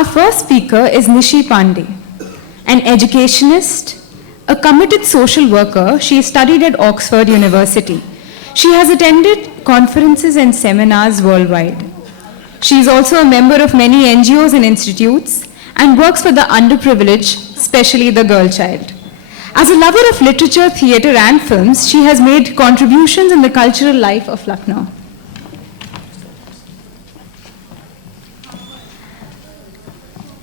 Our first speaker is Nishi Pandey, an educationist, a committed social worker. She studied at Oxford University. She has attended conferences and seminars worldwide. She is also a member of many NGOs and institutes and works for the underprivileged, especially the girl child. As a lover of literature, theatre and films, she has made contributions in the cultural life of Lucknow.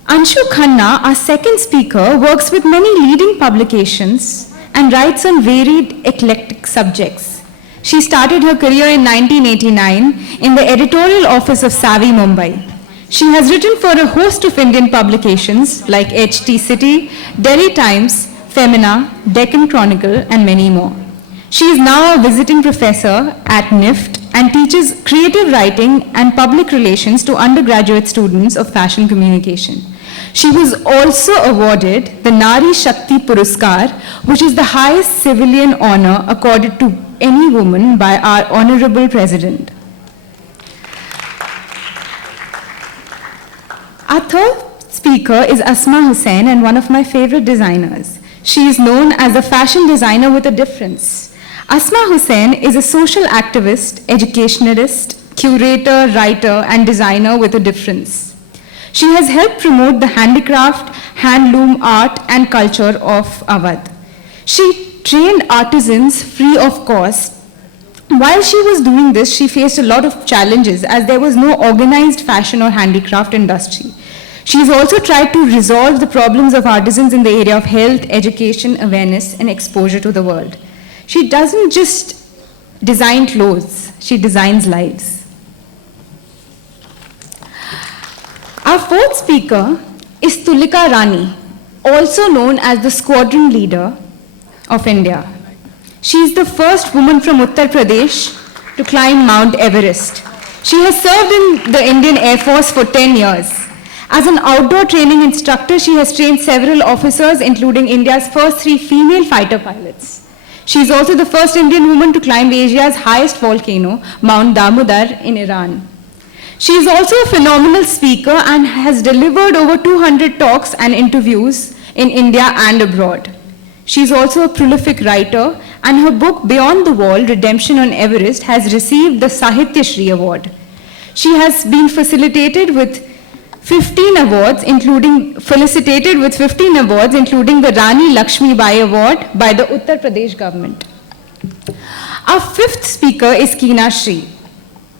Anshu Khanna, our second speaker, works with many leading publications and writes on varied eclectic subjects. She started her career in 1989 in the editorial office of Savvy Mumbai. She has written for a host of Indian publications like HT City, Delhi Times, Femina, Deccan Chronicle, and many more. She is now a visiting professor at NIFT and teaches creative writing and public relations to undergraduate students of fashion communication. She was also awarded the Nari Shakti Puruskar, which is the highest civilian honor accorded to any woman by our Honorable President. Our third speaker is Asma Hussain and one of my favorite designers. She is known as a fashion designer with a difference. Asma Hussain is a social activist, educationalist, curator, writer, and designer with a difference. She has helped promote the handicraft, handloom, art, and culture of Awadh. She trained artisans free of cost. While she was doing this, she faced a lot of challenges as there was no organized fashion or handicraft industry. She has also tried to resolve the problems of artisans in the area of health, education, awareness, and exposure to the world. She doesn't just design clothes, she designs lives. Our fourth speaker is Tulika Rani, also known as the squadron leader of India. She is the first woman from Uttar Pradesh to climb Mount Everest. She has served in the Indian Air Force for 10 years. As an outdoor training instructor, she has trained several officers, including India's first 3 female fighter pilots. She is also the first Indian woman to climb Asia's highest volcano, Mount Damodar in Iran. She is also a phenomenal speaker and has delivered over 200 talks and interviews in India and abroad. She is also a prolific writer, and her book Beyond the Wall, Redemption on Everest, has received the Sahitya Shri Award. She has been felicitated with 15 awards, including the Rani Lakshmi Bai Award by the Uttar Pradesh government. Our fifth speaker is Keena Shri.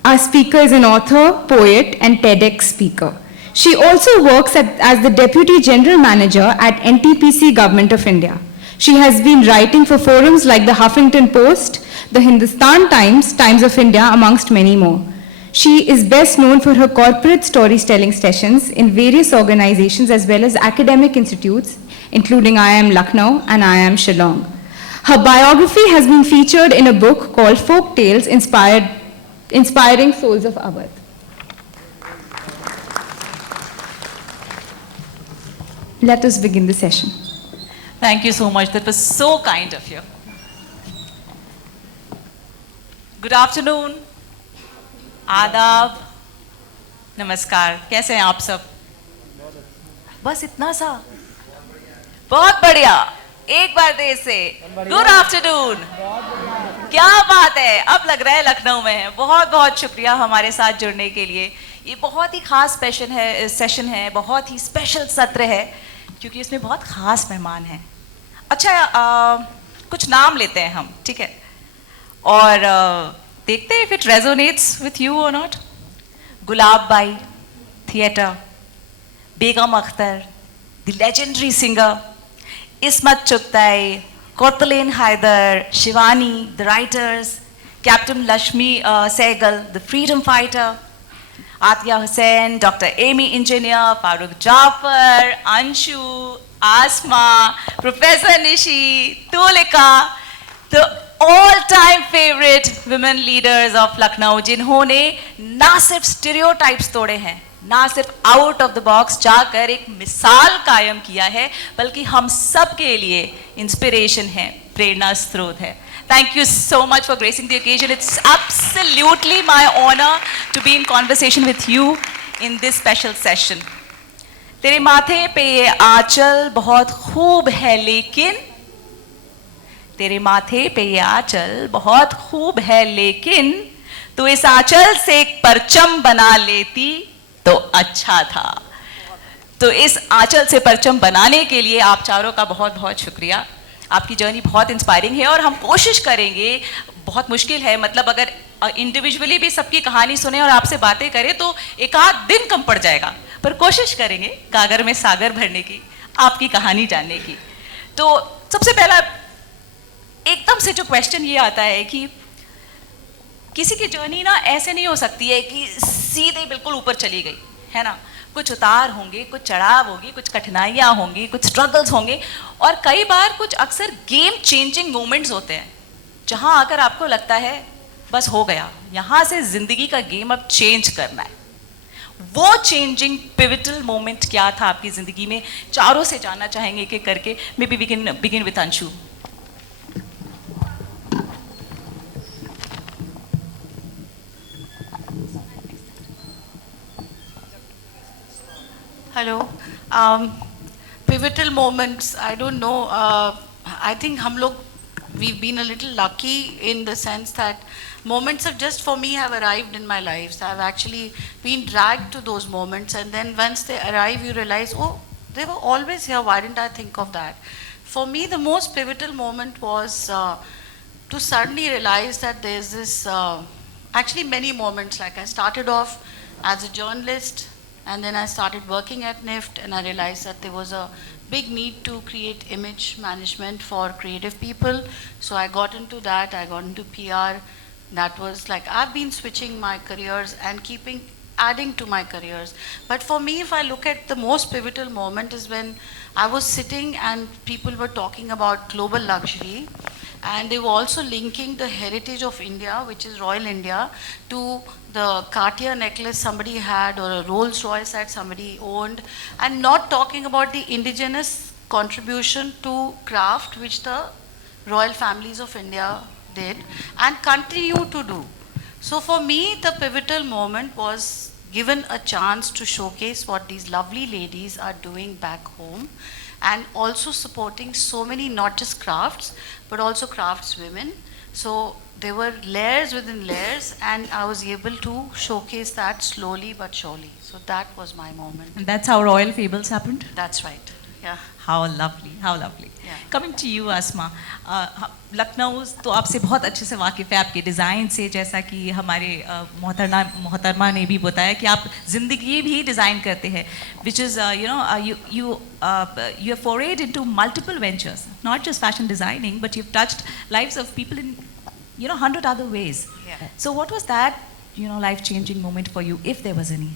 Our speaker is an author, poet, and TEDx speaker. She also works as the Deputy General Manager at NTPC Government of India. She has been writing for forums like the Huffington Post, the Hindustan Times, Times of India, amongst many more. She is best known for her corporate storytelling sessions in various organizations as well as academic institutes, including IIM Lucknow and IIM Shillong. Her biography has been featured in a book called Folk Tales, Inspiring Souls of Awadh. Let us begin the session. Thank you so much. That was so kind of you. Good afternoon. आदाब, नमस्कार, कैसे हैं आप सब? बस इतना सा? बहुत बढ़िया, एक बार देर से गुड आफ्टरनून। क्या बात है, अब लग रहा है लखनऊ में है। बहुत बहुत शुक्रिया हमारे साथ जुड़ने के लिए। ये बहुत ही खास सेशन है, बहुत ही स्पेशल सत्र है, क्योंकि इसमें बहुत खास मेहमान हैं। अच्छा, कुछ नाम लेते हैं हम, ठीक है, और देखते हैं if it resonates with you or not. Gulab by, theatre, Begum Akhtar, the legendary singer, Ismat Chugtai, Kortalain Haider, Shivani, the writers, Captain Lakshmi Sehgal, the freedom fighter, Atiya Hussain, Dr. Amy Engineer, Farooq Jafar, Anshu, Asma, Professor Nishi, Tulika, the all-time favorite women leaders of Lucknow, जिन्होंने ना सिर्फ stereotypes तोड़े हैं, ना सिर्फ out of the box जाकर एक मिसाल कायम किया है, बल्कि हम सब के लिए inspiration है, प्रेरणा स्रोत है. Thank you so much for gracing the occasion. It's absolutely my honor to be in conversation with you in this special session. तेरे माथे पे ये आंचल बहुत खूब है लेकिन, तेरे माथे पे ये आंचल बहुत खूब है लेकिन, तू इस आंचल से एक परचम बना लेती तो अच्छा था। तो इस आंचल से परचम बनाने के लिए आप चारों का बहुत बहुत शुक्रिया। आपकी जर्नी बहुत इंस्पायरिंग है और हम कोशिश करेंगे, बहुत मुश्किल है, मतलब अगर इंडिविजुअली भी सबकी कहानी सुने और आपसे बातें करें तो एक आध दिन कम पड़ जाएगा, पर कोशिश करेंगे गागर में सागर भरने की, आपकी कहानी जानने की। तो सबसे पहला एकदम से जो क्वेश्चन ये आता है कि किसी की जर्नी ना ऐसे नहीं हो सकती है कि सीधे बिल्कुल ऊपर चली गई, है ना। कुछ उतार होंगे, कुछ चढ़ाव होगी, कुछ कठिनाइयाँ होंगी, कुछ स्ट्रगल्स होंगे, और कई बार कुछ अक्सर गेम चेंजिंग मोमेंट्स होते हैं जहाँ आकर आपको लगता है बस हो गया, यहाँ से जिंदगी का गेम अब चेंज करना है। वो चेंजिंग पिविटल मोमेंट क्या था आपकी जिंदगी में, चारों से जानना चाहेंगे कि करके। Maybe we can begin with Anshu. Hello. Pivotal moments, I don't know. I think we've been a little lucky in the sense that moments have just for me have arrived in my lives. I've actually been dragged to those moments, and then once they arrive, you realize, oh, they were always here. Why didn't I think of that? For me, the most pivotal moment was to suddenly realize that there's this, actually many moments. Like I started off as a journalist, and then I started working at NIFT, and I realized that there was a big need to create image management for creative people. So I got into that. I got into PR. That was like, I've been switching my careers and adding to my careers. But for me, if I look at the most pivotal moment is when I was sitting and people were talking about global luxury, and they were also linking the heritage of India, which is Royal India, to the Cartier necklace somebody had or a Rolls Royce that somebody owned, and not talking about the indigenous contribution to craft which the royal families of India did and continue to do. So for me, the pivotal moment was given a chance to showcase what these lovely ladies are doing back home, and also supporting so many, not just crafts, but also craftswomen. So there were layers within layers, and I was able to showcase that slowly but surely. So that was my moment. And that's how Royal Fables happened. That's right. Yeah. How lovely, how lovely. Yeah. Coming to you, Asma. Lucknow तो आपसे बहुत अच्छे से वाकिफ़ है, आपके design से, जैसा कि हमारे मोहतरमा ने भी बताया कि आप ज़िंदगी भी डिज़ाइन करते हैं, which is you have forayed into multiple ventures, not just fashion designing, but you've touched lives of people in 100 other ways. Yeah. So what was that life-changing moment for you, if there was any?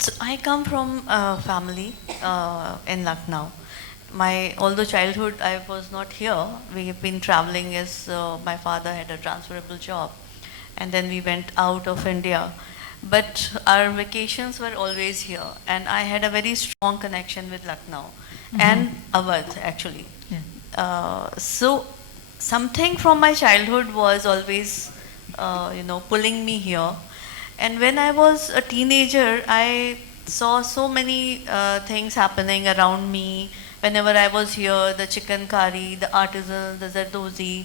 So I come from a family in Lucknow. Although childhood I was not here, we have been traveling as my father had a transferable job, and then we went out of India. But our vacations were always here, and I had a very strong connection with Lucknow and Awadh actually. Yeah. So something from my childhood was always, pulling me here. And when I was a teenager, I saw so many things happening around me. Whenever I was here, the chikankari, the artisans, the zardozi,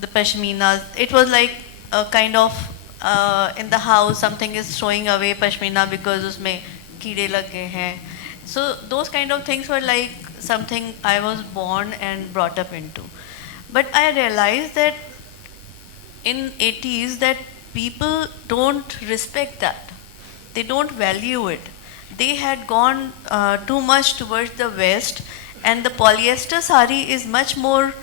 the pashminas, it was like a kind of in the house something is throwing away pashmina because usme keede lag gaye hain. So those kind of things were like something I was born and brought up into. But I realized that in 80s that people don't respect that. They don't value it. They had gone too much towards the West, and the polyester sari is much more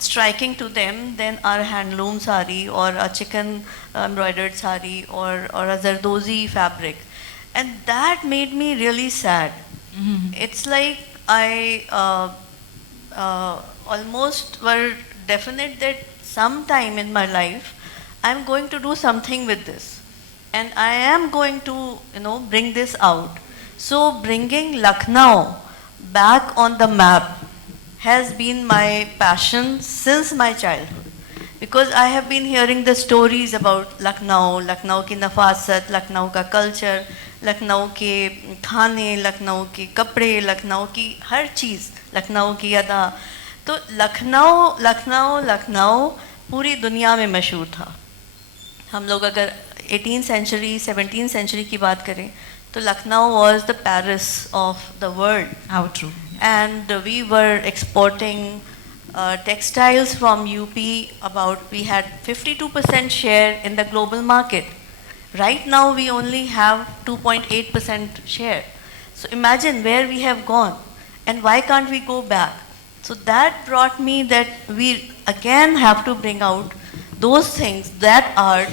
striking to them than our handloom sari or a chicken embroidered sari or a zardozi fabric. And that made me really sad. It's like I almost were definite that sometime in my life I'm going to do something with this, and I am going to bring this out. So bringing Lucknow back on the map has been my passion since my childhood, because I have been hearing the stories about Lucknow ki nafasat, Lucknow ka culture, Lucknow के खाने, लखनऊ के कपड़े, लखनऊ की हर चीज़, लखनऊ की अदा। तो लखनऊ लखनऊ लखनऊ पूरी दुनिया में मशहूर था। हम लोग अगर 18th सेंचुरी 17th सेंचुरी की बात करें तो Lucknow was the Paris of the world. How true. And we were exporting textiles from UP. We had 52% share in the global market. Right now we only have 2.8% share. So imagine where we have gone, and why can't we go back? So that brought me that we again have to bring out those things, that art,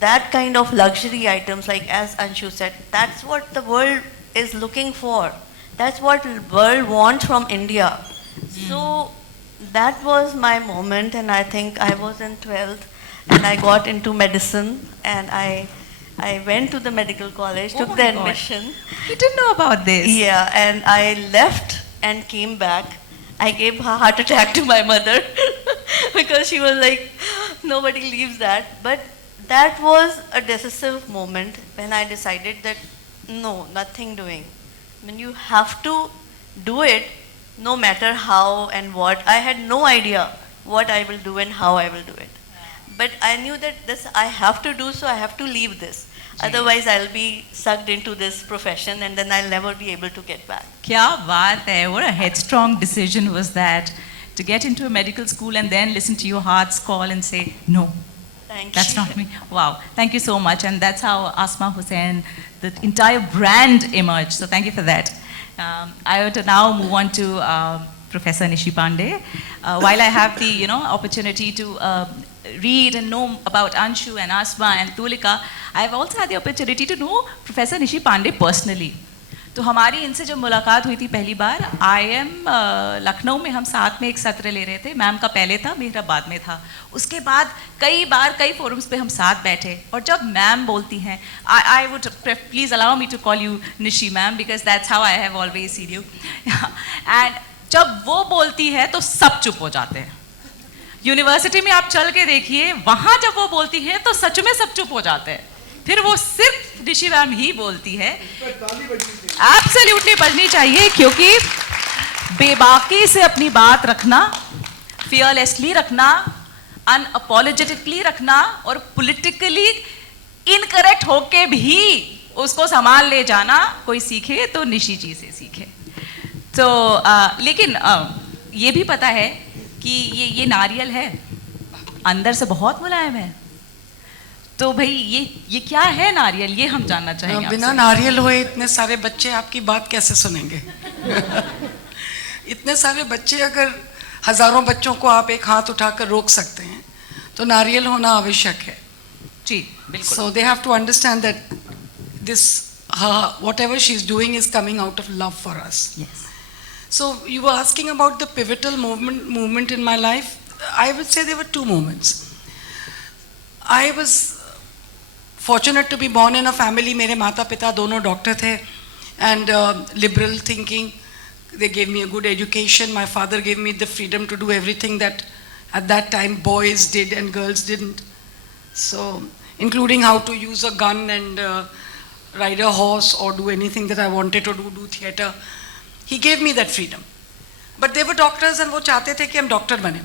that kind of luxury items, like as Anshu said, that's what the world is looking for. That's what the world wants from India. So that was my moment, and I think I was in 12th and I got into medicine, and I went to the medical college, Oh took my the God. admission. You didn't know about this. Yeah, and I left and came back. I gave a heart attack to my mother because she was like, nobody leaves that. But that was a decisive moment when I decided that no, nothing doing. When you have to do it, no matter how and what. I had no idea what I will do and how I will do it. But I knew that this I have to do, so I have to leave this. Otherwise, I'll be sucked into this profession, and then I'll never be able to get back. क्या बात है, what a headstrong decision was that, to get into a medical school and then listen to your heart's call and say, no, Thank that's you. not me. Wow, thank you so much. And that's how Asma Hussain, the entire brand emerged. So thank you for that. I want to now move on to Professor Nishi Pandey. While I have the opportunity to read and know about Anshu and Asma and Tulika, I have also had the opportunity to know Professor Nishi Pandey personally. तो हमारी इनसे जब मुलाकात हुई थी पहली बार, IIM Lucknow में हम साथ में एक सत्र ले रहे थे। मैम का पहले था, मेरा बाद में था। उसके बाद कई बार कई फोरम्स पे हम साथ बैठे, और जब मैम बोलती हैं, I would please allow me to call you Nishi ma'am, because that's how I have always seen you. And जब वो बोलती है तो सब चुप हो जाते हैं। यूनिवर्सिटी में आप चल के देखिए, वहाँ जब वो बोलती है तो सच में सब चुप हो जाते हैं। फिर वो सिर्फ निशी मैम ही बोलती है। एब्सोल्युटली बजनी चाहिए, क्योंकि बेबाकी से अपनी बात रखना, फियरलेसली रखना, अनअपोलोजेटिकली रखना, और पॉलिटिकली इनकरेक्ट होके भी उसको संभाल ले जाना, कोई सीखे तो निशी जी से सीखे। तो लेकिन ये भी पता है कि ये नारियल है, अंदर से बहुत मुलायम है। तो भाई ये क्या है नारियल, ये हम जानना चाहेंगे। बिना नारियल हुए इतने सारे बच्चे आपकी बात कैसे सुनेंगे? इतने सारे बच्चे, अगर हजारों बच्चों को आप एक हाथ उठाकर रोक सकते हैं तो नारियल होना आवश्यक है। जी बिल्कुल। So they have to understand that this whatever she's doing is coming out of love for us. Yes. So you were asking about the pivotal movement in my life. I would say there were two moments. I was fortunate to be born in a family. मेरे माता पिता दोनों doctor थे, and liberal thinking. They gave me a good education. My father gave me the freedom to do everything that at that time boys did and girls didn't. So including how to use a gun and ride a horse or do anything that I wanted to do theater. He gave me that freedom. But they were doctors, and वो चाहते थे कि हम doctor बने,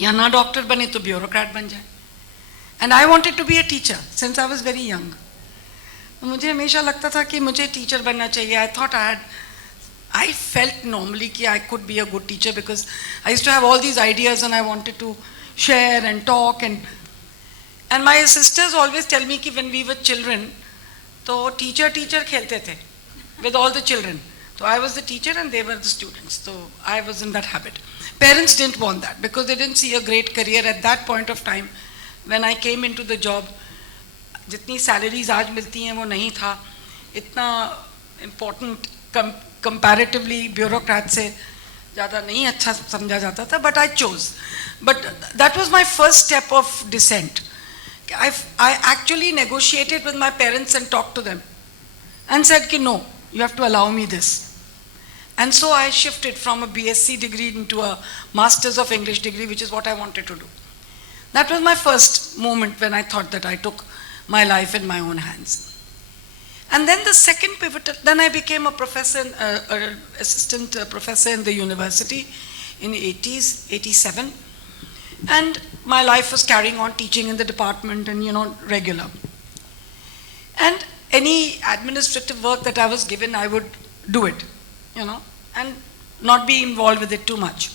या ना doctor बने तो ब्यूरोक्रेट बन जाए। And I wanted to be a teacher since I was very young. मुझे हमेशा लगता था कि मुझे टीचर बनना चाहिए। I felt normally कि I could be a good teacher because I used to have all these ideas and I wanted to share and talk, and my sisters always tell me कि when we were children तो teacher खेलते थे with all the children. So I was the teacher and they were the students. So I was in that habit. Parents didn't want that because they didn't see a great career at that point of time. When I came into the job, जितनी salaries आज मिलती हैं वो नहीं था, इतना important comparatively bureaucrat से ज़्यादा नहीं अच्छा समझा जाता था, but I chose. But that was my first step of dissent. I actually negotiated with my parents and talked to them and said कि no, you have to allow me this. And so I shifted from a BSc degree into a Masters of English degree, which is what I wanted to do. That was my first moment when I thought that I took my life in my own hands. And then the second pivotal, then I became a professor, assistant professor in the university in 80s, 87. And my life was carrying on teaching in the department and, regular. And any administrative work that I was given, I would do it, and not be involved with it too much.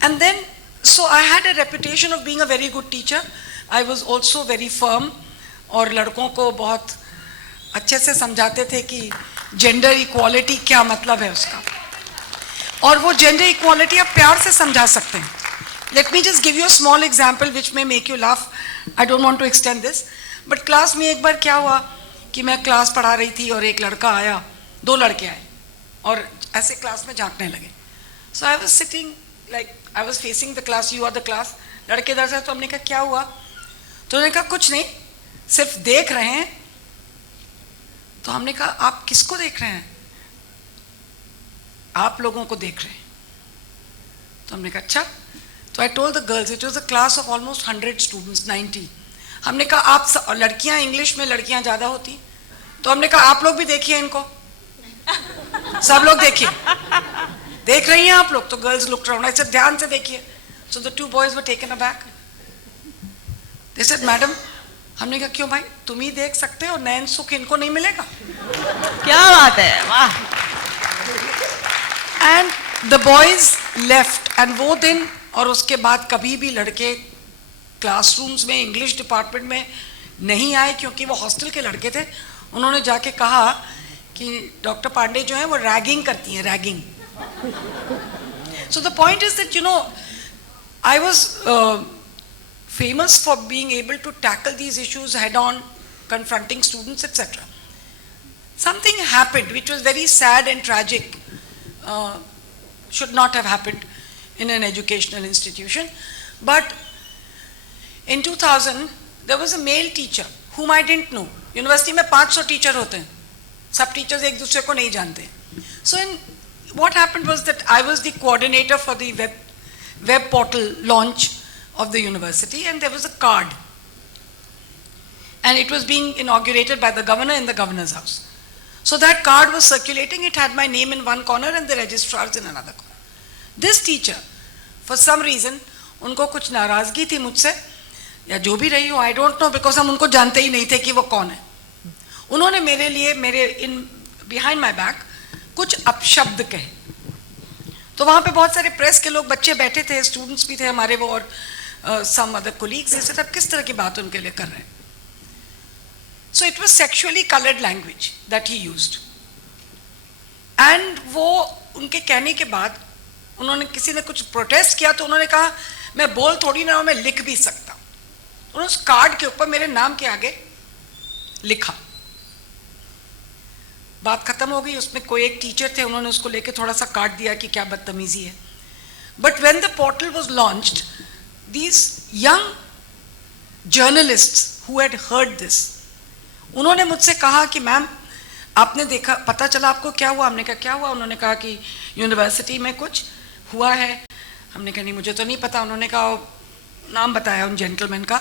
And then, so I had a reputation of being a very good teacher. I was also very firm, और लड़कों को बहुत अच्छे से समझाते थे कि gender equality क्या मतलब है उसका, और वो जेंडर इक्वालिटी आप प्यार से समझा सकते हैं. Let me just give you a small example which may make you laugh. I don't want to extend this, but class में एक बार क्या हुआ कि मैं क्लास पढ़ा रही थी और एक लड़का आया, 2 लड़के आए और ऐसे क्लास में झांकने लगे. So I was sitting like I was facing the class, you are the class. लड़के इधर से, तो हमने कहा क्या हुआ, तो उन्होंने कहा कुछ नहीं, सिर्फ देख रहे हैं. तो हमने कहा आप किसको देख रहे हैं, आप लोगों को देख रहे हैं. तो हमने कहा अच्छा. तो I told the girls, it was a class of almost 100 students, 90. हमने कहा आप लड़कियां, इंग्लिश में लड़कियां ज्यादा होती, तो हमने कहा आप लोग भी देखिए इनको, सब लोग देखिए, देख रही हैं आप लोग. तो girls looked around, I said ध्यान से देखिए. So the 2 boys were taken aback. They said madam. हमने कहा क्यों भाई, तुम ही देख सकते हो, नैन सुख इनको नहीं मिलेगा. क्या बात है, वाह. And the boys left. And वो दिन और उसके बाद कभी भी लड़के क्लासरूम्स में इंग्लिश डिपार्टमेंट में नहीं आए, क्योंकि वो हॉस्टल के लड़के थे. उन्होंने जाके कहा कि डॉक्टर पांडे जो है वो रैगिंग करती हैं, ragging. So the point is that I was famous for being able to tackle these issues head on, confronting students, etc. Something happened which was very sad and tragic, should not have happened in an educational institution. But in 2000, there was a male teacher whom I didn't know. University में 500 teacher होते हैं, सब teachers एक दूसरे को नहीं जानते. So what happened was that I was the coordinator for the web portal launch of the university, and there was a card, and it was being inaugurated by the governor in the governor's house. So that card was circulating. It had my name in one corner and the registrar's in another corner. This teacher, for some reason, उनको कुछ नाराजगी थी मुझसे, या जो भी रही हो, I don't know, because हम उनको जानते ही नहीं थे कि वो कौन है. उन्होंने मेरे लिए, behind my back, कुछ अपशब्द कहे. तो वहाँ पे बहुत सारे प्रेस के लोग, बच्चे बैठे थे, स्टूडेंट्स भी थे हमारे वो, और some other colleagues. जैसे तब किस तरह की बात उनके लिए कर रहे हैं. So it was sexually colored language that he used. And वो उनके कहने के बाद उन्होंने, किसी ने कुछ प्रोटेस्ट किया, तो उन्होंने कहा मैं बोल थोड़ी ना, मैं लिख भी सकता. उन्होंने उस कार्ड के ऊपर मेरे नाम के आगे लिखा. बात खत्म हो गई. उसमें कोई एक टीचर थे, उन्होंने उसको लेके थोड़ा सा काट दिया कि क्या बदतमीजी है. But when the portal was launched, these young journalists who had heard this, उन्होंने मुझसे कहा कि मैम आपने देखा, पता चला आपको क्या हुआ. हमने कहा क्या हुआ. उन्होंने कहा कि यूनिवर्सिटी में कुछ हुआ है. हमने कहा नहीं मुझे तो नहीं पता. उन्होंने कहा, नाम बताया उन जेंटलमैन का,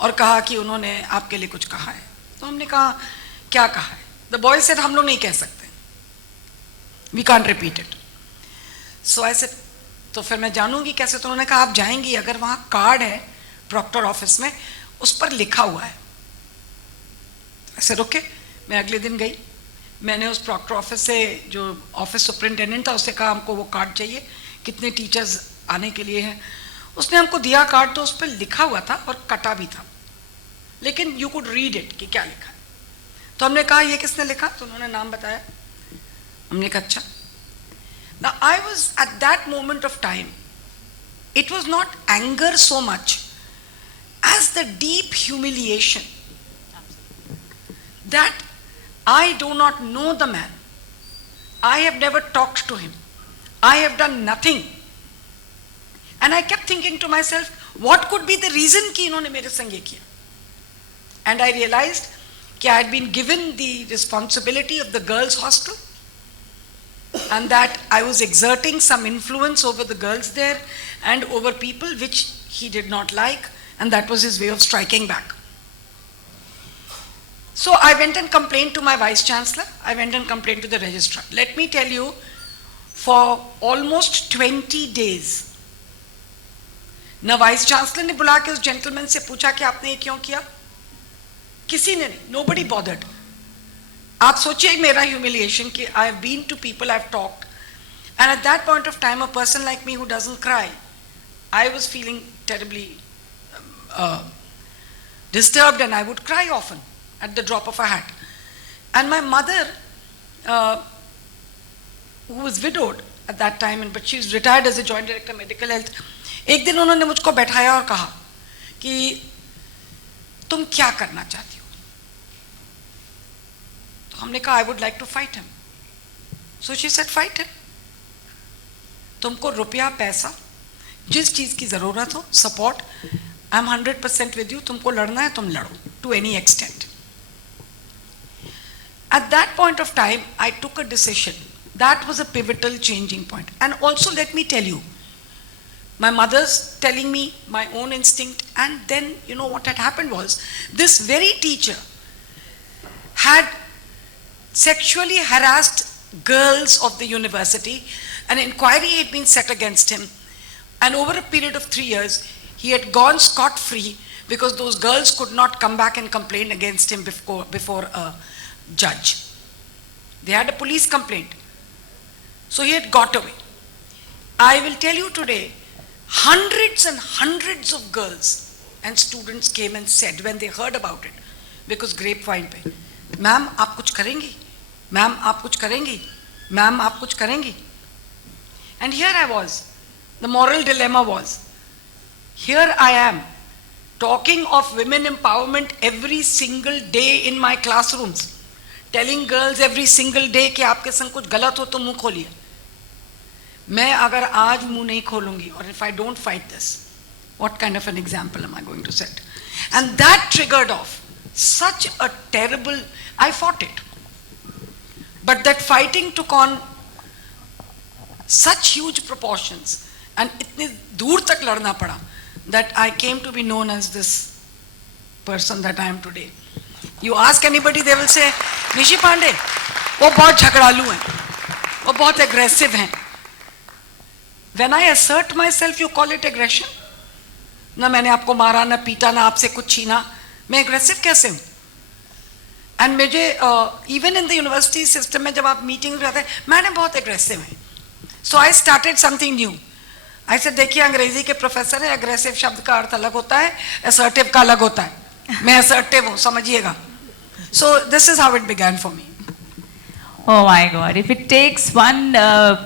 और कहा कि उन्होंने आपके लिए कुछ कहा है. तो हमने कहा क्या कहा है. द बॉय सेड हम लोग नहीं कह सकते, we can't repeat it. So I said तो फिर मैं जानूंगी कैसे. तो उन्होंने कहा आप जाएंगी, अगर वहाँ कार्ड है प्रॉक्टर ऑफिस में, उस पर लिखा हुआ है. ऐसे रुके. मैं अगले दिन गई. मैंने उस प्रॉक्टर ऑफिस से, जो ऑफिस सुपरिटेंडेंट था, उससे कहा हमको वो कार्ड चाहिए, कितने टीचर्स आने के लिए हैं. उसने हमको दिया कार्ड. तो उस पर लिखा हुआ था और कटा भी था, लेकिन यू कुड रीड इट कि क्या लिखा है. तो हमने कहा ये किसने लिखा. तो उन्होंने नाम बताया. हमने कहा अच्छा. Now I was at that moment of time, it was not anger so much as the deep humiliation that I do not know the man. I have never talked to him. I have done nothing. And I kept thinking to myself, what could be the reason कि इन्होंने मेरे संग ये किया. And I realized कि I had been given the responsibility of the girls' hostel, and that I was exerting some influence over the girls there and over people which he did not like, and that was his way of striking back. So I went and complained to my vice chancellor. I went and complained to the registrar. Let me tell you, for almost 20 days, न vice chancellor ने बुला के उस gentleman से पूछा कि आपने ये क्यों किया, किसी ने नहीं, nobody bothered. आप सोचिए मेरा ह्यूमिलिएशन कि I have been to people, I have talked, and at that point of time, a person like me who doesn't cry, I was feeling terribly disturbed, and I would cry often at the drop of a hat. And my mother, who was widowed at that time, but she was retired as a joint director of medical health, एक दिन उन्होंने मुझको बैठाया और कहा कि तुम क्या करना चाहती हो? तो हमने कहा I would like to fight him. So she said fight him. तुमको रुपया पैसा जिस चीज की जरूरत हो, support, I am 100% with you, तुमको लड़ना है तुम लड़ो to any extent. At that point of time, I took a decision. That was a pivotal changing point. And also let me tell you, my mother's telling me my own instinct, and then you know what had happened was, this very teacher had sexually harassed girls of the university. An inquiry had been set against him, and over a period of 3 years, he had gone scot-free because those girls could not come back and complain against him before a judge. They had a police complaint. So he had got away. I will tell you today, hundreds and hundreds of girls and students came and said when they heard about it, because grapevine pe, ma'am aap kuch karengi, ma'am aap kuch karengi, ma'am aap kuch karengi. And here I was, the moral dilemma was, here I am talking of women empowerment every single day in my classrooms, telling girls every single day कि आपके संग कुछ गलत हो तो मुंह खोलिए. मैं अगर आज मुंह नहीं खोलूंगी, or if I don't fight this, what kind of an example am I going to set? And that triggered off such a terrible, I fought it. But that fighting took on such huge proportions and इतने दूर तक लड़ना पड़ा that I came to be known as this person that I am today. You ask anybody, they will say, Nishi Pandey, वो बहुत झगड़ालू हैं, वो बहुत aggressive हैं. When I assert myself, you call it aggression? ना मैंने आपको मारा, ना पीटा, ना आपसे कुछ छीना, मैं aggressive कैसे हूँ? And मुझे even in the university system में जब आप meetings में आते हैं, मैंने बहुत aggressive हैं. So I started something new. I said, देखिए अंग्रेजी के प्रोफेसर हैं, aggressive शब्द का अर्थ अलग होता है, assertive का अलग होता है. मैं assertive हूँ, समझिएगा. So this is how it began for me. Oh my God! If it takes one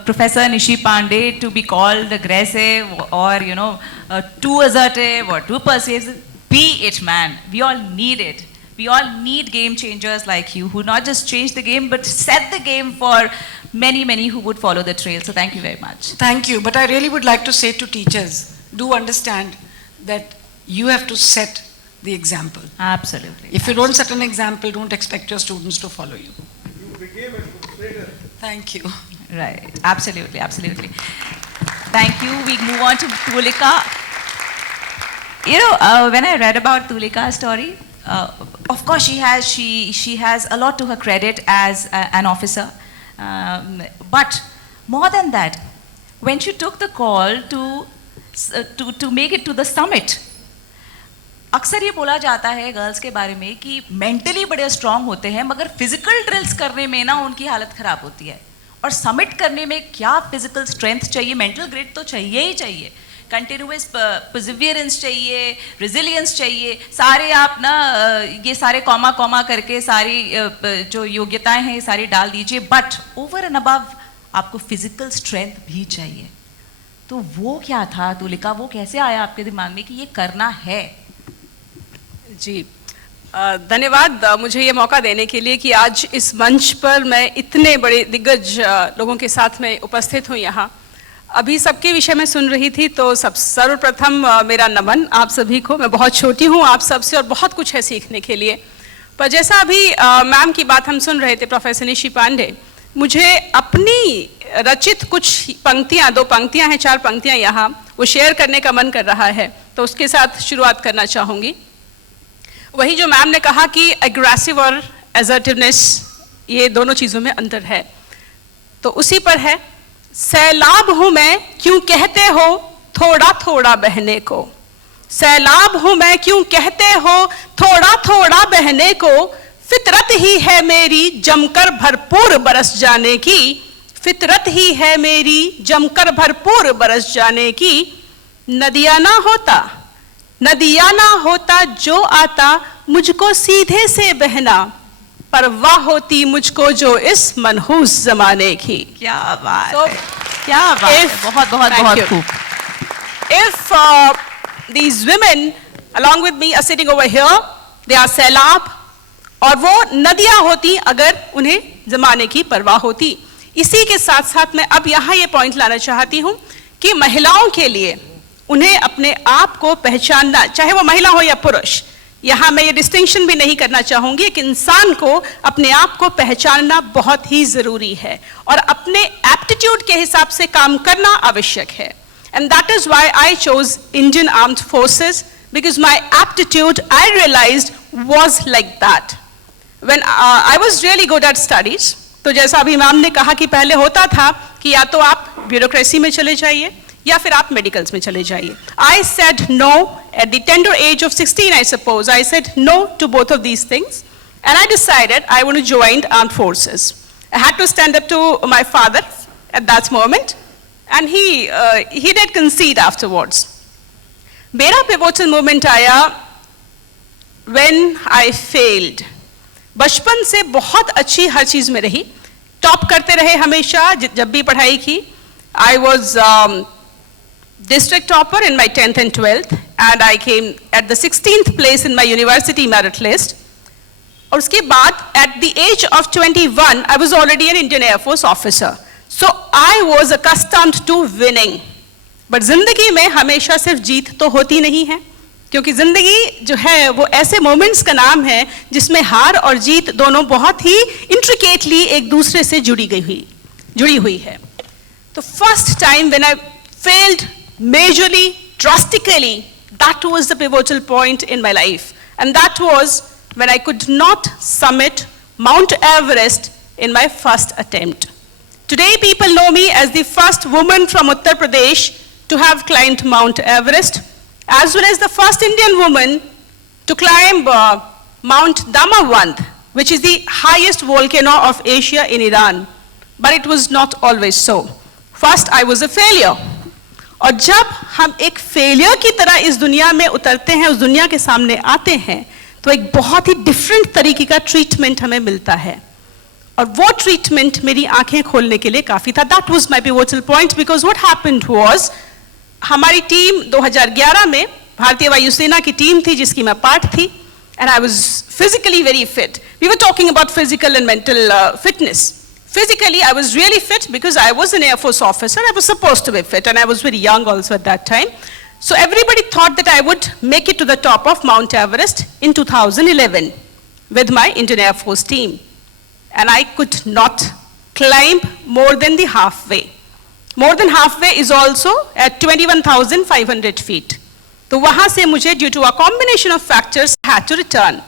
Professor Nishi Pandey to be called aggressive or too assertive or too persuasive, be it, man. We all need it. We all need game changers like you who not just change the game but set the game for many who would follow the trail. So thank you very much. Thank you. But I really would like to say to teachers, do understand that you have to set the example. Absolutely. If you don't set an example, don't expect your students to follow you. You became a frustrator. Thank you. Right. Absolutely. Thank you. We move on to Tulika. When I read about Tulika's story, of course she has a lot to her credit as an officer. But more than that, when she took the call to make it to the summit, अक्सर ये बोला जाता है girls के बारे में कि mentally बड़े स्ट्रांग होते हैं मगर फिजिकल ड्रिल्स करने में ना उनकी हालत खराब होती है. और समिट करने में क्या फिजिकल स्ट्रेंथ चाहिए, मेंटल ग्रिट तो चाहिए ही चाहिए, कंटिन्यूअस परसिवियरेंस चाहिए, रेजिलियंस चाहिए. सारे आप ना ये सारे कॉमा करके सारी जो योग्यताएं हैं ये सारी डाल दीजिए, बट ओवर एंड अबव आपको फिजिकल स्ट्रेंथ भी चाहिए. तो वो क्या था तुलिका, वो कैसे आया आपके दिमाग में कि ये करना है? जी धन्यवाद मुझे ये मौका देने के लिए कि आज इस मंच पर मैं इतने बड़े दिग्गज लोगों के साथ में उपस्थित हूँ यहाँ. अभी सबके विषय में सुन रही थी तो सर्वप्रथम मेरा नमन आप सभी को. मैं बहुत छोटी हूँ आप सबसे और बहुत कुछ है सीखने के लिए. पर जैसा अभी मैम की बात हम सुन रहे थे, प्रोफेसर निशी पांडे, मुझे अपनी रचित कुछ पंक्तियाँ, 2 पंक्तियाँ हैं, 4 पंक्तियाँ यहाँ वो शेयर करने का मन कर रहा है, तो उसके साथ शुरुआत करना चाहूँगी. वही जो मैम ने कहा कि एग्रेसिव और एसर्टिवनेस, ये दोनों चीज़ों में अंतर है, तो उसी पर है। सैलाब हूँ मैं क्यों कहते हो थोड़ा थोड़ा बहने को, सैलाब हूँ मैं क्यों कहते हो थोड़ा थोड़ा बहने को, फितरत ही है मेरी जमकर भरपूर बरस जाने की, फितरत ही है मेरी जमकर भरपूर बरस जाने की। नदिया ना होता, नदिया ना होता जो आता मुझको सीधे से बहना, परवाह होती मुझको जो इस मनहूस जमाने की। क्या बात So, है, क्या बात है, if- बहुत बहुत Thank बहुत you. खूब। If these women along with me are sitting over here, they are सैलाब, और वो नदियां होती अगर उन्हें जमाने की परवाह होती। इसी के साथ साथ मैं अब यहाँ ये पॉइंट लाना चाहती हूँ कि महिलाओं के लिए उन्हें अपने आप को पहचानना, चाहे वो महिला हो या पुरुष, यहाँ मैं ये डिस्टिंक्शन भी नहीं करना चाहूंगी, एक इंसान को अपने आप को पहचानना बहुत ही जरूरी है और अपने एप्टीट्यूड के हिसाब से काम करना आवश्यक है। And that is why I chose Indian Armed Forces, because my aptitude, I realized, was like that. When I was really good at studies, तो जैसा अभी मैम ने कहा कि पहले होता था कि या तो आप ब्यूरोक्रेसी में चले जाइए या फिर आप मेडिकल्स में चले जाइए। I said no at the tender age of 16, I suppose. I said no to both of these things, and I decided I want to join armed forces. I had to stand up to my father at that moment, and he did concede afterwards. मेरा pivotal moment आया when I failed. बचपन से बहुत अच्छी हर चीज में रही, top करते रहे हमेशा जब भी पढ़ाई की। I was district topper in my 10th and 12th, and I came at the 16th place in my university merit list. और उसके बाद at the age of 21, I was already an Indian Air Force officer. So I was accustomed to winning. But जिंदगी में हमेशा सिर्फ जीत तो होती नहीं है, क्योंकि जिंदगी जो है वो ऐसे मोमेंट्स का नाम है जिसमें हार और जीत दोनों बहुत ही इंट्रिकेटली एक दूसरे से जुड़ी हुई है। तो first time when I failed majorly, drastically, that was the pivotal point in my life. And that was when I could not summit Mount Everest in my first attempt. Today, people know me as the first woman from Uttar Pradesh to have climbed Mount Everest, as well as the first Indian woman to climb Mount Damavand, which is the highest volcano of Asia in Iran. But it was not always so. First, I was a failure. और जब हम एक failure की तरह इस दुनिया में उतरते हैं, उस दुनिया के सामने आते हैं, तो एक बहुत ही डिफरेंट तरीके का ट्रीटमेंट हमें मिलता है, और वो ट्रीटमेंट मेरी आंखें खोलने के लिए काफी था। That was my pivotal point, because what happened was, हमारी टीम 2011 में भारतीय वायुसेना की टीम थी जिसकी मैं पार्ट थी, and I was physically very fit. We were talking about physical and mental fitness. Physically, I was really fit because I was an Air Force officer. I was supposed to be fit, and I was very young also at that time. So everybody thought that I would make it to the top of Mount Everest in 2011 with my Indian Air Force team. And I could not climb more than the halfway. More than halfway is also at 21,500 feet. तो वहाँ से मुझे due to a combination of factors had to return.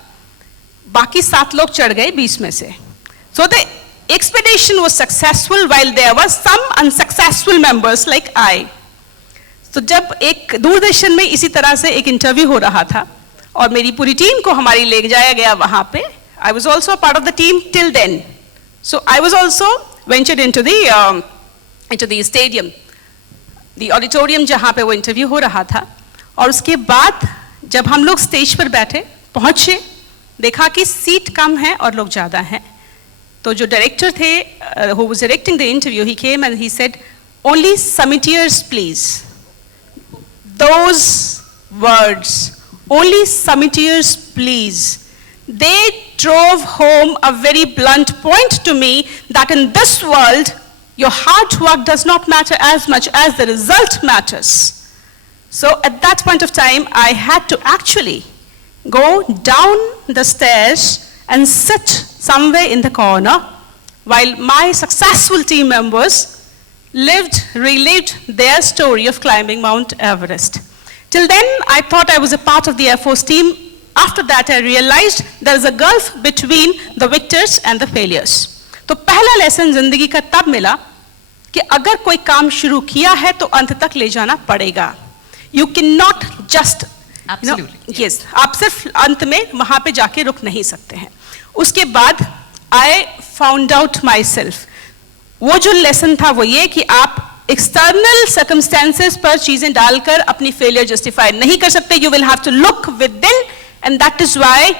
बाकी 7 लोग चढ़ गए 20 में से. So the expedition was successful while there were some unsuccessful members like I. तो जब एक दूरदर्शन में इसी तरह से एक इंटरव्यू हो रहा था और मेरी पूरी टीम को हमारी ले जाया गया वहाँ पे, I was also a part of the team till then. So I was also ventured into the stadium, the auditorium जहाँ पे वो इंटरव्यू हो रहा था, और उसके बाद जब हम लोग स्टेज पर बैठे पहुँचे, देखा कि सीट कम है और लोग ज़्यादा हैं। तो जो डायरेक्टर थे, who was directing the interview, he came and he said, only summiteers please. Those words, only summiteers please, they drove home a very blunt point to me that in this world, your hard work does not matter as much as the result matters. So at that point of time, I had to actually go down the stairs and sit somewhere in the corner while my successful team members relived their story of climbing Mount Everest. Till then, I thought I was a part of the Air Force team After that, I realized there is a gulf between the victors and the failures. तो पहला lesson जिंदगी का तब मिला कि अगर कोई काम शुरू किया है तो अंत तक ले जाना पड़ेगा. You cannot just, Absolutely. yes, आप सिर्फ अंत में वहां पे जाके रुक नहीं सकते हैं. उसके बाद I found out myself. वो जो लेसन था वो ये कि आप एक्सटर्नल सर्कमस्टेंसेस पर चीजें डालकर अपनी फेलियर जस्टिफाई नहीं कर सकते. You will have to look within, and that is why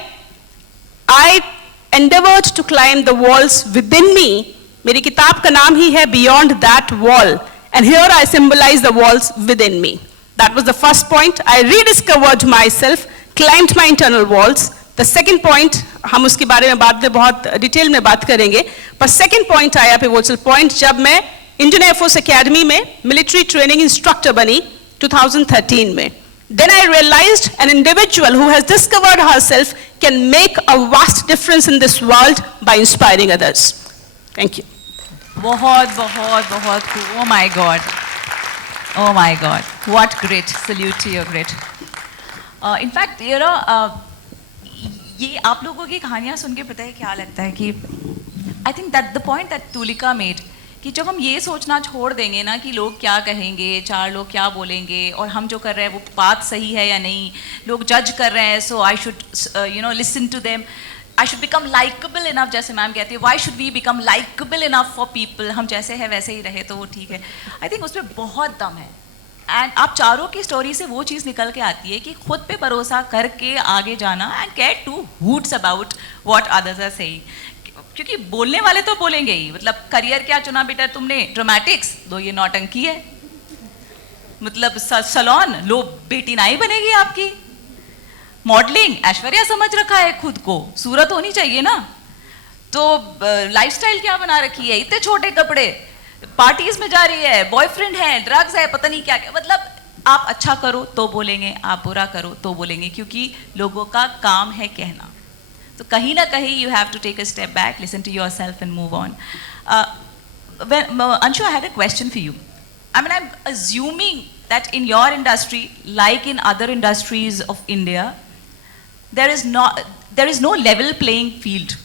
I endeavored to climb the walls within me. मेरी किताब का नाम ही है Beyond That Wall, and here I symbolize the walls within me. That was the first point. I rediscovered myself, climbed my internal walls. The second point, हम उसके बारे में बाद में बहुत डिटेल में बात करेंगे, पर सेकेंड पॉइंट आया पिवोटल पॉइंट जब मैं इंडियन एयरफोर्स एकेडमी में मिलिट्री ट्रेनिंग इंस्ट्रक्टर बनी 2013 में. Then I realized an individual who has discovered herself can make a vast difference in this world by inspiring others. Thank you. बहुत बहुत बहुत oh my god, oh my god, what great, salute to your great. In fact, you know, ये आप लोगों की कहानियाँ सुन के पता है क्या लगता है कि I think that the point that Tulika made, कि जब हम ये सोचना छोड़ देंगे ना कि लोग क्या कहेंगे, चार लोग क्या बोलेंगे, और हम जो कर रहे हैं वो बात सही है या नहीं, लोग जज कर रहे हैं, so I should you know listen to them, I should become likeable enough, जैसे मैम कहती है, why should we become likeable enough for people, हम जैसे हैं वैसे ही रहे तो वो ठीक है. आई थिंक उसमें बहुत दम है. एंड आप चारों की स्टोरी से वो चीज़ निकल के आती है कि खुद पे भरोसा करके आगे जाना and care two hoots about what others are saying. क्योंकि बोलने वाले तो बोलेंगे ही. मतलब करियर क्या चुना बेटा तुमने, ड्रामेटिक्स, दो ये नौटंकी है. मतलब सलोन, लो बेटी नाई बनेगी आपकी. मॉडलिंग, ऐश्वर्या समझ रखा है खुद को, सूरत होनी चाहिए ना. तो लाइफस्टाइल क्या बना रखी है, इतने छोटे कपड़े, पार्टीज में जा रही है, बॉयफ्रेंड है, ड्रग्स है, पता नहीं क्या क्या. मतलब आप अच्छा करो तो बोलेंगे, आप बुरा करो तो बोलेंगे, क्योंकि लोगों का काम है कहना. तो कहीं ना कहीं you have to take a step back, listen to yourself and move on. Anshu, I had a question for you. I mean, I'm assuming that in your industry, like in other industries of India, there is no level playing field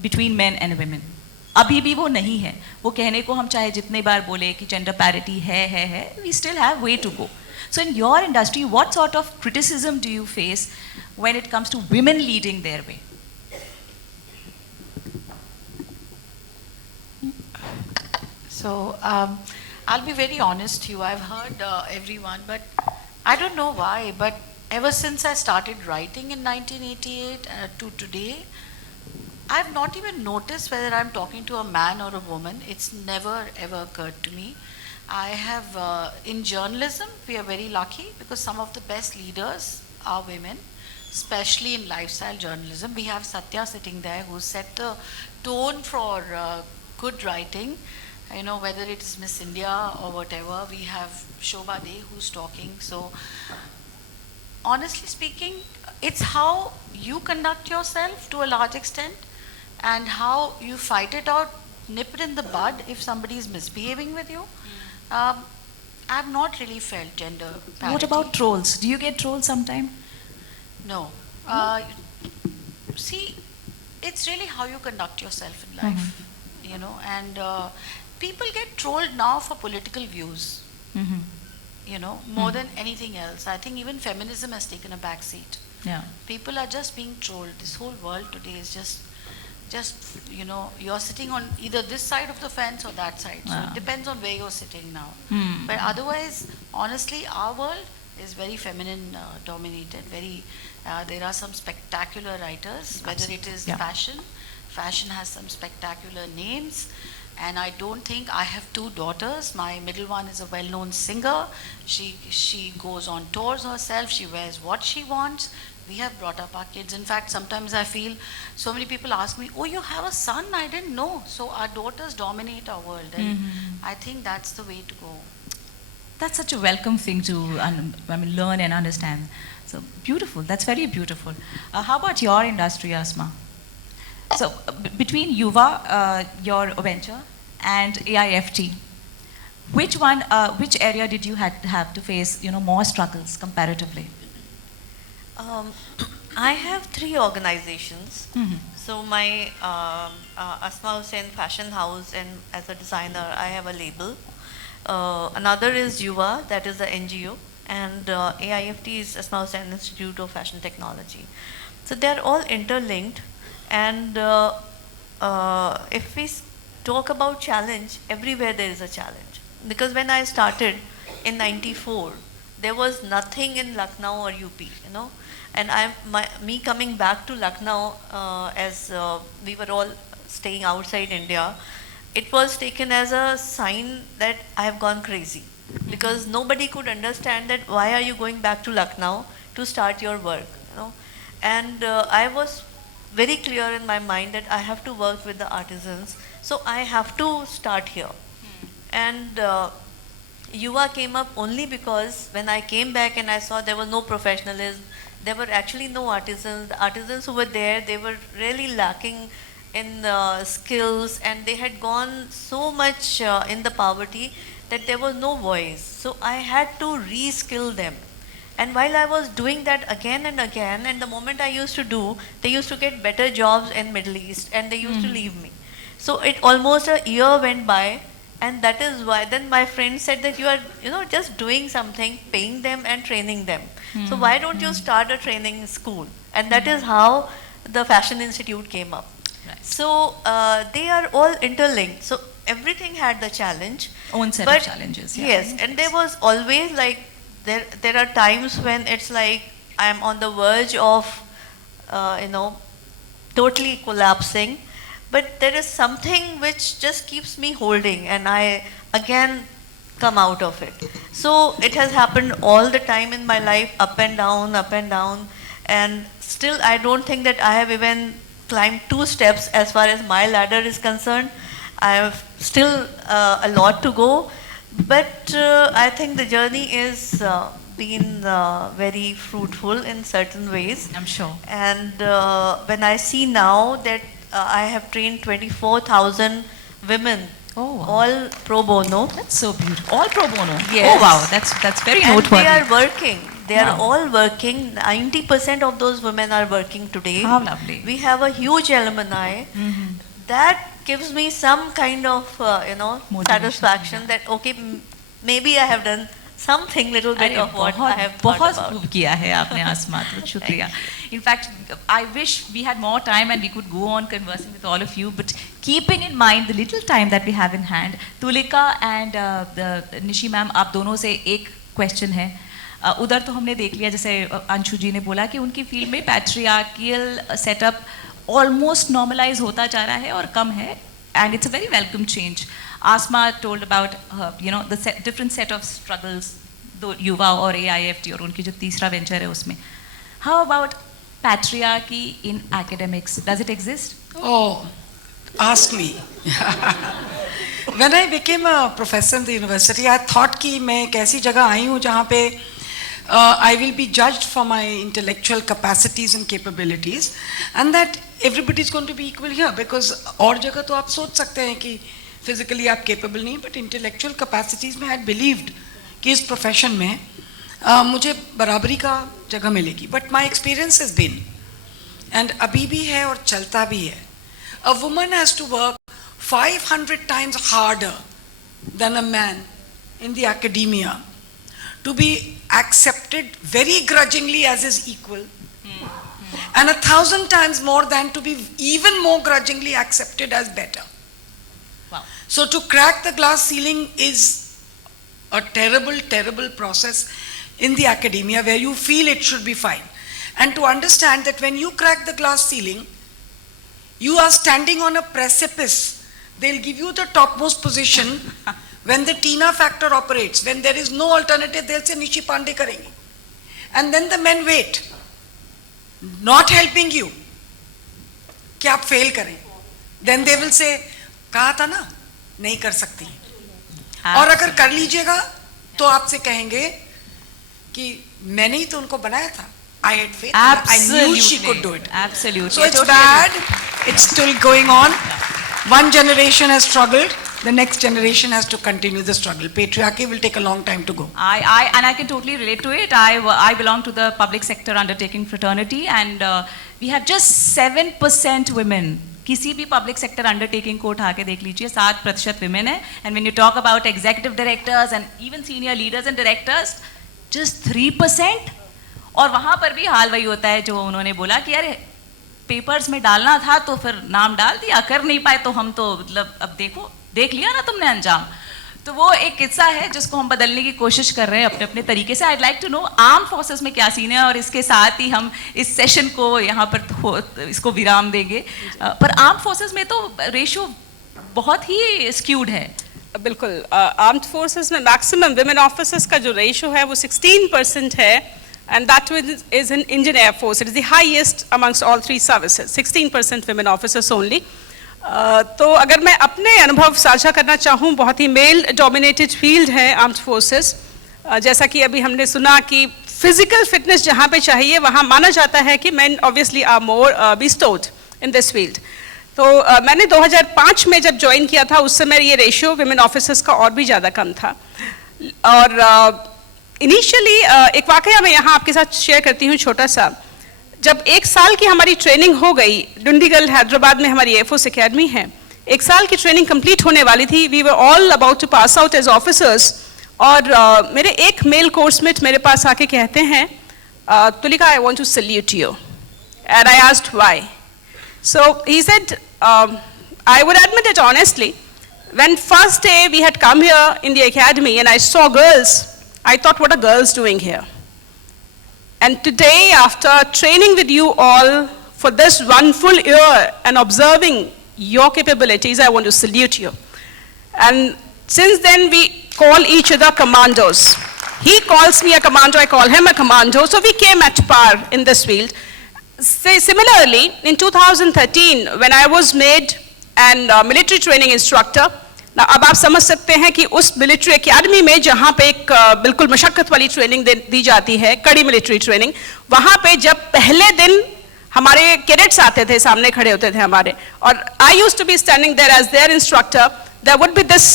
between men and women. अभी भी वो नहीं है. वो कहने को हम चाहे जितने बार बोले कि gender parity है, we still have way to go. So in your industry, what sort of criticism do you face when it comes to women leading their way? So I'll be very honest to you. I've heard everyone, but I don't know why. But ever since I started writing in 1988 to today, I've not even noticed whether I'm talking to a man or a woman. It's never ever occurred to me. I have, in journalism, we are very lucky because some of the best leaders are women, especially in lifestyle journalism. We have Satya sitting there who set the tone for good writing. You know, whether it's Miss India or whatever, we have Shobha De who's talking. So, honestly speaking, it's how you conduct yourself to a large extent and how you fight it out, nip it in the bud if somebody is misbehaving with you. I've not really felt gender parity. What about trolls? Do you get trolls sometime? No. See, it's really how you conduct yourself in life, you know, and people get trolled now for political views, you know, more than anything else. I think even feminism has taken a back seat. Yeah. People are just being trolled. This whole world today is just you know, you're sitting on either this side of the fence or that side. So it depends on where you're sitting now. But otherwise, honestly, our world is very feminine dominated. Very, there are some spectacular writers, whether it is fashion. Fashion has some spectacular names. And I don't think, I have two daughters. My middle one is a well-known singer. She goes on tours herself. She wears what she wants. We have brought up our kids. In fact, sometimes I feel, so many people ask me, oh, you have a son? I didn't know. So our daughters dominate our world. And I think that's the way to go. That's such a welcome thing to learn and understand. So beautiful. That's very beautiful. How about your industry, Asma? So between Yuva, your venture, and AIFT, which area did you have to face, more struggles comparatively? I have 3 organizations. So my Asma Hussain Fashion House, and as a designer, I have a label. Another is Yuva, that is the NGO, and AIFT is Asma Hussain Institute of Fashion Technology. So they are all interlinked, and if we talk about challenge, everywhere there is a challenge. Because when I started in '94, there was nothing in Lucknow or UP, you know. And me coming back to Lucknow as we were all staying outside India, it was taken as a sign that I have gone crazy, because nobody could understand that why are you going back to Lucknow to start your work, you know. And I was very clear in my mind that I have to work with the artisans, so I have to start here. And Yuva came up only because when I came back and I saw there was no professionalism, there were actually no artisans. The artisans who were there, they were really lacking in skills, and they had gone so much in the poverty that there was no voice. So I had to re-skill them. And while I was doing that again and again, and the moment I used to do, they used to get better jobs in Middle East, and they used to leave me. So it almost a year went by, and that is why then my friend said that you are, you know, just doing something, paying them and training them. So why don't you start a training school? And that is how the Fashion Institute came up. Right. So they are all interlinked. So everything had the challenge. Own set but of challenges. Yeah. Yes, and there was always like, there are times when it's like I'm on the verge of, you know, totally collapsing. But there is something which just keeps me holding, and I again come out of it. So it has happened all the time in my life, up and down, and still I don't think that I have even climbed 2 steps as far as my ladder is concerned. I have still a lot to go, but I think the journey is been very fruitful in certain ways. I'm sure. And when I see now that I have trained 24,000 women, Oh, wow. all pro bono. That's so beautiful. All pro bono. Yes. Oh wow, that's very And noteworthy. they are working. They are Wow. all working. 90% of those women are working today. How lovely. We have a huge alumni. That gives me some kind of, you know, Motivation, satisfaction that, okay, maybe I have done something little bit अरे of what I have thought बहुत about. खूब किया है आपने आसमा, तो शुक्रिया. In fact, I wish we had more time and we could go on conversing with all of you, but keeping in mind the little time that we have in hand, Tulika and Nishi ma'am, आप दोनों से एक question है. उधर तो हमने देख लिया, जैसे अंशु जी ने बोला कि उनकी फील्ड में patriarchal setup almost normalize होता जा रहा है और कम है, and it's a very welcome change. Asma told about you know, the different set of struggles, though Yuva or AIFT और उनकी जो तीसरा venture है उसमें. How about patriarchy in academics? Does it exist? Oh, ask me. When I became a professor in the university, I thought कि मैं एक ऐसी जगह आई हूँ जहाँ पे I will be judged for my intellectual capacities and capabilities, and that everybody is going to be equal here, because और जगह तो आप सोच सकते हैं कि physically आप capable नहीं, but intellectual capacities में I believed कि इस profession में मुझे बराबरी का जगह मिलेगी. But my experience has been, and अभी भी है और चलता भी है, a woman has to work 500 times harder than a man in the academia to be accepted very grudgingly as his equal, and 1,000 times more than to be even more grudgingly accepted as better. Wow. So to crack the glass ceiling is a terrible, terrible process in the academia where you feel it should be fine. And to understand that when you crack the glass ceiling, you are standing on a precipice. They'll give you the topmost position when the Tina factor operates. When there is no alternative, they'll say Nishi Pandey karenge. And then the men wait, not helping you, कि आप fail करें. Then they will say, कहा था ना, नहीं कर सकती. और अगर कर लीजिएगा, तो आपसे कहेंगे कि मैंने ही तो उनको बनाया था. I had faith. I knew she could do it. Absolutely. So it's bad. It's still going on. One generation has struggled. the next generation has to continue the struggle. Patriarchy will take a long time to go. I can totally relate to it. I belong to the public sector undertaking fraternity, and we have just 7% women. किसी भी public sector undertaking को उठा के देख लीजिए 7% women है. And when you talk about executive directors and even senior leaders and directors, just 3%. और वहाँ पर भी हाल वही होता है जो उन्होंने बोला कि यार पेपर्स में डालना था तो फिर नाम डाल दिया, कर नहीं पाए तो हम तो मतलब अब देखो देख लिया ना तुमने अंजाम. तो वो एक किस्सा है जिसको हम बदलने की कोशिश कर रहे हैं अपने अपने तरीके से. I'd like to know arm forces में क्या सीन है, और इसके साथ ही हम इस सेशन को यहाँ पर इसको विराम देंगे. पर आर्म फोर्सेस में तो रेशियो बहुत ही स्क्यूड है. बिल्कुल. आर्म्ड फोर्सेस में मैक्सिमम विमेन ऑफिसर्स का जो रेशियो है वो 16% है, and that is in Indian Air Force. It is the highest amongst all three services. 16% women officers only. तो अगर मैं अपने अनुभव साझा करना चाहूँ, बहुत ही मेल डोमिनेटेड फील्ड है आर्म्ड फोर्सेस. जैसा कि अभी हमने सुना कि फिजिकल फिटनेस जहाँ पे चाहिए वहाँ माना जाता है कि men obviously are more bestowed in this field. तो मैंने 2005 में जब ज्वाइन किया था उस समय ये रेशियो विमेन ऑफिसर्स का और भी ज़्यादा कम था. और इनिशियली एक वाकया मैं यहाँ आपके साथ शेयर करती हूँ छोटा सा. जब 1 साल की हमारी ट्रेनिंग हो गई, डुंडीगल हैदराबाद में हमारी एयरफोर्स एकेडमी है, 1 साल की ट्रेनिंग कंप्लीट होने वाली थी. We were all about to pass out as officers. और मेरे एक मेल कोर्समेट मेरे पास आके कहते हैं, Tulika I want to salute you. And I asked why. So he said, I would admit it honestly, when first day we had come here in the academy and I saw girls, I thought, what are girls doing here? And today, after training with you all for this 1 full year and observing your capabilities, I want to salute you. And since then, we call each other commandos. He calls me a commando, I call him a commando, so we came at par in this field. Similarly, in 2013, when I was made an military training instructor, अब आप समझ सकते हैं कि उस military academy में जहाँ पे एक बिल्कुल मशक्कत वाली ट्रेनिंग दी जाती है, कड़ी मिलिट्री ट्रेनिंग, वहाँ पे जब पहले दिन हमारे कैडेट्स आते थे, सामने खड़े होते थे हमारे, और I used to be standing there as their instructor, there would be this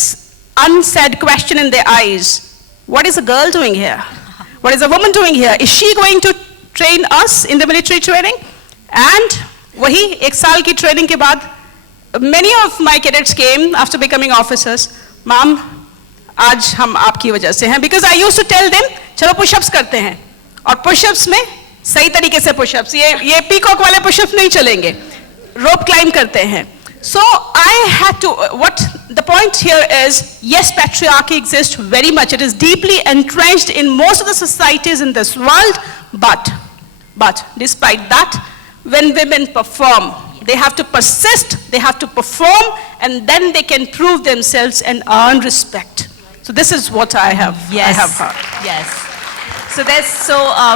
unsaid question in their eyes, what is a girl doing here, what is a woman doing here, is she going to train us in the military training. And वही 1 साल की training के बाद many of my cadets came after becoming officers. Ma'am, आज हम आपकी वजह से हैं, because I used to tell them, चलो पुशअप्स करते हैं, और पुशअप्स में सही तरीके से पुशअप्स, ये पीकॉक वाले पुशअप्स नहीं चलेंगे, रोप क्लाइंब करते हैं. So I had to, what the point here is, yes, patriarchy exists very much. It is deeply entrenched in most of the societies in this world, but despite that, when women perform, they have to persist, they have to perform, and then they can prove themselves and earn respect. So this is what I have heard. Yes. So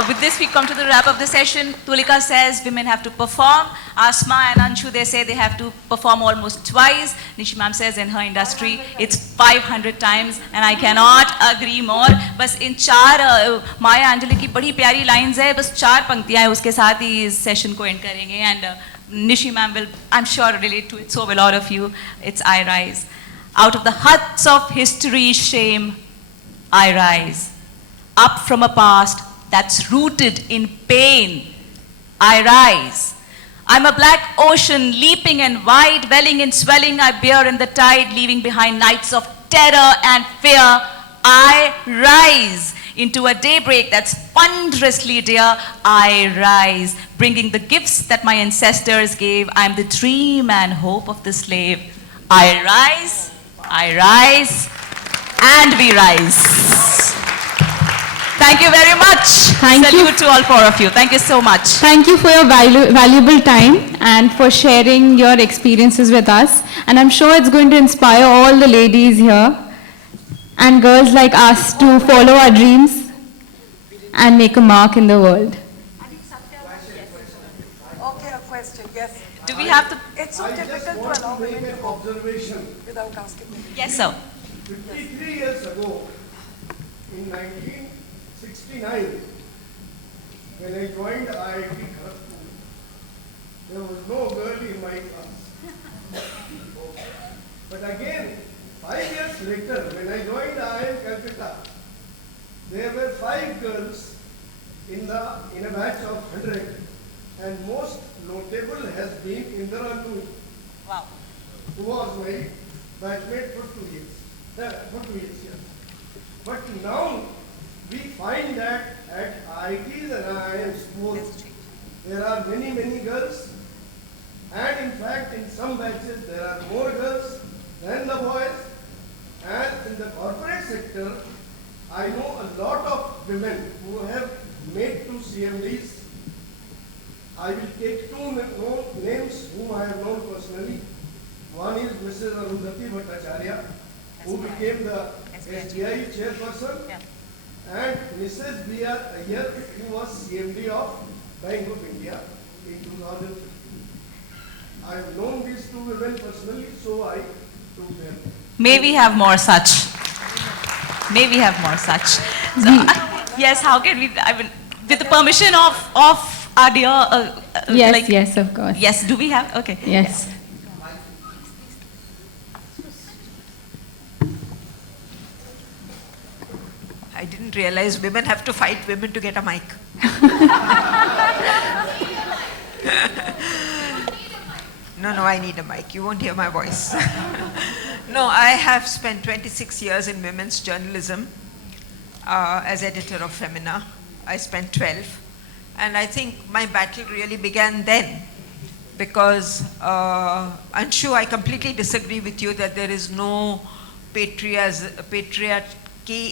with this we come to the wrap of the session. Tulika says women have to perform. Asma and Anshu, they say they have to perform almost twice. Nishi ma'am says in her industry it's 500 times, and I cannot agree more. बस इन 4 माया अंजलि की बड़ी प्यारी lines है, बस 4 पंक्तियां हैं, उसके साथ ही इस सेशन को एंड करेंगे. And Nishi ma'am will, I'm sure, relate to it. So will all of you. It's I rise. Out of the huts of history's shame, I rise. Up from a past that's rooted in pain, I rise. I'm a black ocean, leaping and wide, welling and swelling, I bear in the tide, leaving behind nights of terror and fear. I rise. Into a daybreak that's wondrously dear, I rise, bringing the gifts that my ancestors gave. I'm the dream and hope of the slave. I rise, and we rise. Thank you very much. Salute to all 4 of you. Thank you so much. Thank you for your valuable time and for sharing your experiences with us. And I'm sure it's going to inspire all the ladies here and girls like us to follow our dreams and make a mark in the world. Okay, a question, yes. Do we have to? It's so difficult to allow women to go without asking them. Yes, sir. 53 years ago, in 1969, when I joined IIT Kharagpur, there was no girl in my class. But again, and most notable has been Indira Nooyi, Wow. who was my batchmate for 2 years. Yes. But now we find that at IITs and IIM schools, there are many girls, and in fact in some batches there are more girls than the boys. And in the corporate sector, I know a lot of women who have made 2 CMDs. I will take 2 names whom I have known personally. One is Mrs. Arundhati Bhattacharya, who became the SBI chairperson, and Mrs. B.R. Iyer, who was CMD of Bank of India in 2015. I have known these 2 women personally, so I took their name. May we have more such. May we have more such. So, yes, how can we, I mean, with the permission of our dear, Yes, yes, of course. yes, do we have, okay. Yes. I didn't realize women have to fight women to get a mic. No, I need a mic. You won't hear my voice. No, I have spent 26 years in women's journalism as editor of Femina. I spent 12. And I think my battle really began then. Because, Anshu, I completely disagree with you that there is no patriarchy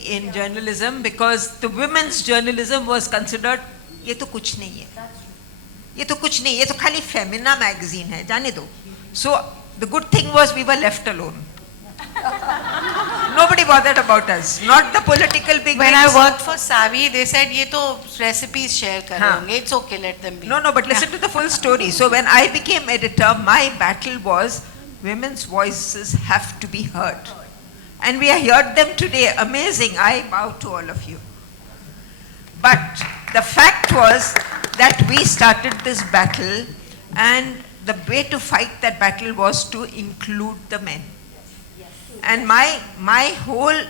in journalism, because the women's journalism was considered, ये तो कुछ नहीं है, ये तो कुछ नहीं, ये तो खाली Femina magazine है, जाने दो. So the good thing was we were left alone. Nobody bothered about us, not the political big When I wigs. worked for Savvy, they said, ये तो recipes share कर रहे होंगे. It's okay, let them be. No, but listen to the full story. So when I became editor, my battle was women's voices have to be heard. And we heard them today. Amazing. I bow to all of you. But the fact was that we started this battle, and the way to fight that battle was to include the men. And my whole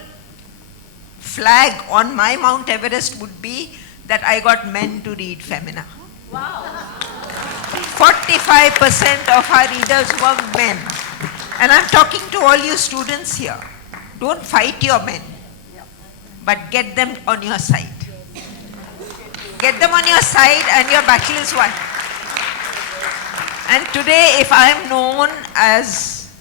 flag on my Mount Everest would be that I got men to read Femina. Wow. 45% of our readers were men. And I'm talking to all you students here. Don't fight your men, but get them on your side. Get them on your side and your battle is won. And today, if I am known as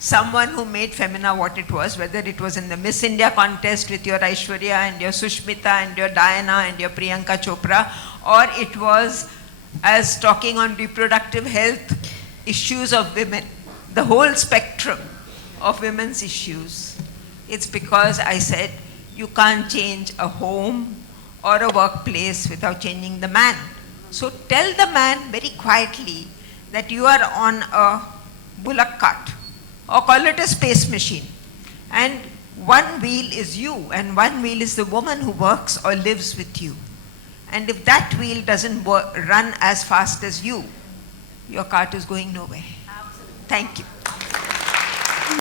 someone who made Femina what it was, whether it was in the Miss India contest with your Aishwarya and your Sushmita and your Diana and your Priyanka Chopra, or it was as talking on reproductive health issues of women, the whole spectrum of women's issues, it's because I said you can't change a home or a workplace without changing the man. So tell the man very quietly that you are on a bullock cart, or call it a space machine, and one wheel is you and one wheel is the woman who works or lives with you. And if that wheel doesn't run as fast as you, your cart is going nowhere. Thank you.